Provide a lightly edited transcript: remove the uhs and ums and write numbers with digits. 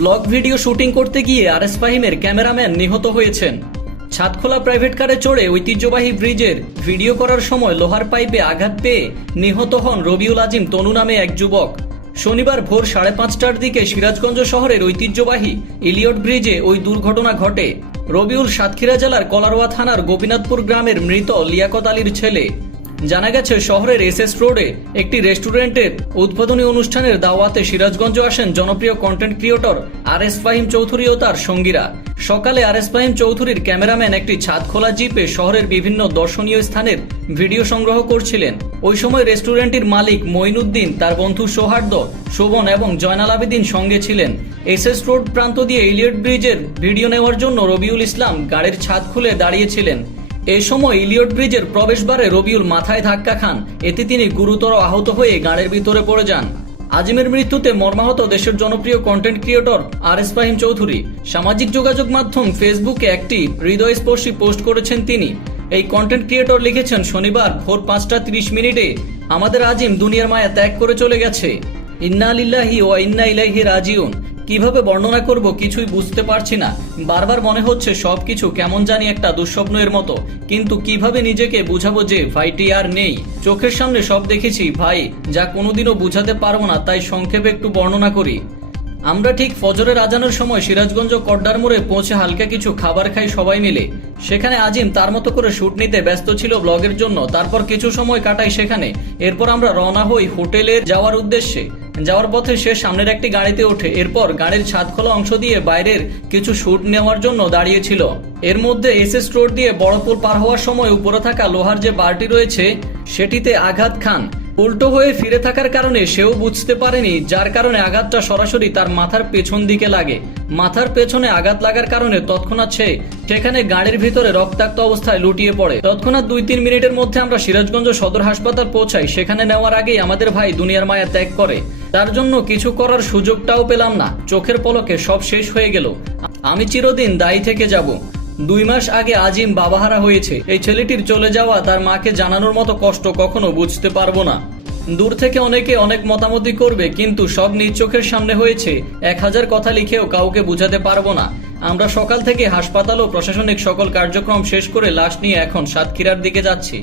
Blog video shooting করতে গিয়ে RS ফাহিমের cameraman নিহত হয়েছেন। ছাদখোলা প্রাইভেট কারে চড়ে ঐতিহ্যবাহী ব্রিজের ভিডিও করার সময় লোহার পাইপে আঘাত পেয়ে নিহত হন রবিউল আজিম তনু নামে এক যুবক। শনিবার ভোর 5:30টার দিকে সিরাজগঞ্জ শহরের ঐতিহ্যবাহী ইলিয়ট ব্রিজে ওই দুর্ঘটনা ঘটে। রবিউল সাতক্ষীরা জেলার কলারোয়া থানার গোপীনাথপুর গ্রামের মৃত লিয়াকত আলীর ছেলে। জানা গেছে শহরের এসএস রোডে একটি রেস্টুরেন্টের উদ্বোধনী অনুষ্ঠানের দাওয়াতে সিরাজগঞ্জ আসেন জনপ্রিয় content creator RS Fahim Chowdhury ও তার সঙ্গীরা। সকালে আরএস ফাহিম চৌধুরীর ক্যামেরাম্যান একটি ছাদখোলা জিপে শহরের বিভিন্ন দর্শনীয় স্থানের ভিডিও সংগ্রহ করছিলেন। ওই সময় রেস্টুরেন্টের মালিক মঈনুদ্দিন, তার বন্ধু সৌহার্দ্য, শোভন এবং জয়নাল আবেদিন সঙ্গে ছিলেন। এসএস রোড প্রান্ত দিয়ে ইলিয়ট ব্রিজের ভিডিও নেওয়ার জন্য রবিউল ইসলাম গাড়ির ছাদ খুলে দাঁড়িয়েছিলেন। এই সময় ইলিয়ট ব্রিজের প্রবেশদ্বারে রবিউল মাথায় ধাক্কা খান। এতে তিনি গুরুতর আহত হয়ে গাড়ির ভিতরে পড়ে যান। আজিমের মৃত্যুতে মর্মাহত দেশের জনপ্রিয় content creator RS Fahim Chowdhury. সামাজিক যোগাযোগ মাধ্যম ফেসবুকে একটি হৃদয়স্পর্শী পোস্ট করেছেন তিনি। এই কন্টেন্ট ক্রিয়েটর লিখেছেন, শনিবার ভোর 5:30 আমাদের আজিম দুনিয়ার মায়া ত্যাগ করে চলে গেছে। ইন্না লিল্লাহি ওয়া ইন্না ইলাইহি রাজিউন। কিভাবে বর্ণনা করব কিছুই বুঝতে পারছি না। বারবার মনে হচ্ছে সবকিছু কেমন জানি একটা দুঃস্বপ্নের মতো, কিন্তু কিভাবে নিজেকে বুঝাবো যে ভাইটি আর নেই। চোখের সামনে সব দেখেছি ভাই, যা কোনোদিনও বুঝাতে পারবো না, তাই সংক্ষেপে একটু বর্ণনা করি। আমরা ঠিক ফজরের আজানের সময় সিরাজগঞ্জ কড্ডার মোড়ে পৌঁছে হালকা কিছু খাবার খাই সবাই মিলে। সেখানে আজিম তার মতো করে শুট নিতে ব্যস্ত ছিল ব্লগের জন্য। তারপর কিছু সময় কাটাই সেখানে। এরপর আমরা রওনা হই হোটেলে যাওয়ার উদ্দেশ্যে। যাওয়ার পথে সে সামনের একটি গাড়িতে ওঠে। এরপর গাড়ির ছাদ খোলা অংশ দিয়ে বাইরের কিছু শুট নেওয়ার জন্য দাঁড়িয়েছিল। এর মধ্যে এসএস রোড দিয়ে বড় পুল পার হওয়ার সময় উপরে থাকা লোহার যে বারটি রয়েছে সেটিতে আঘাত খান। উল্টো হয়ে ফিরে থাকার কারণে সেও বুঝতে পারেনি, যার কারণে আঘাতটা সরাসরি তার মাথার পেছন দিকে লাগে। মাথার পেছনে আঘাত লাগার কারণে তৎক্ষণাৎ সেখানে গাড়ির ভিতরে রক্তাক্ত অবস্থায় লুটিয়ে পড়ে। তৎক্ষণাৎ 2-3 মিনিটের মধ্যে আমরা সিরাজগঞ্জ সদর হাসপাতাল পৌঁছাই। সেখানে নেওয়ার আগেই আমাদের ভাই দুনিয়ার মায়া ত্যাগ করে। তার জন্য কিছু করার সুযোগটাও পেলাম না। চোখের পলকে সব শেষ হয়ে গেল। আমি চিরদিন দায়ী থেকে যাব। 2 মাস আগে আজিম বাবাহারা হয়েছে। এই ছেলেটির চলে যাওয়া তার মাকে জানানোর মতো কষ্ট কখনো বুঝতে পারবো না। দূর থেকে অনেকে অনেক মতামতি করবে, কিন্তু সব নিজ চোখের সামনে হয়েছে। 1000 কথা লিখেও কাউকে বুঝাতে পারবো না। আমরা সকাল থেকে হাসপাতাল ও প্রশাসনিক সকল কার্যক্রম শেষ করে লাশ নিয়ে এখন সাতক্ষীরার দিকে যাচ্ছি।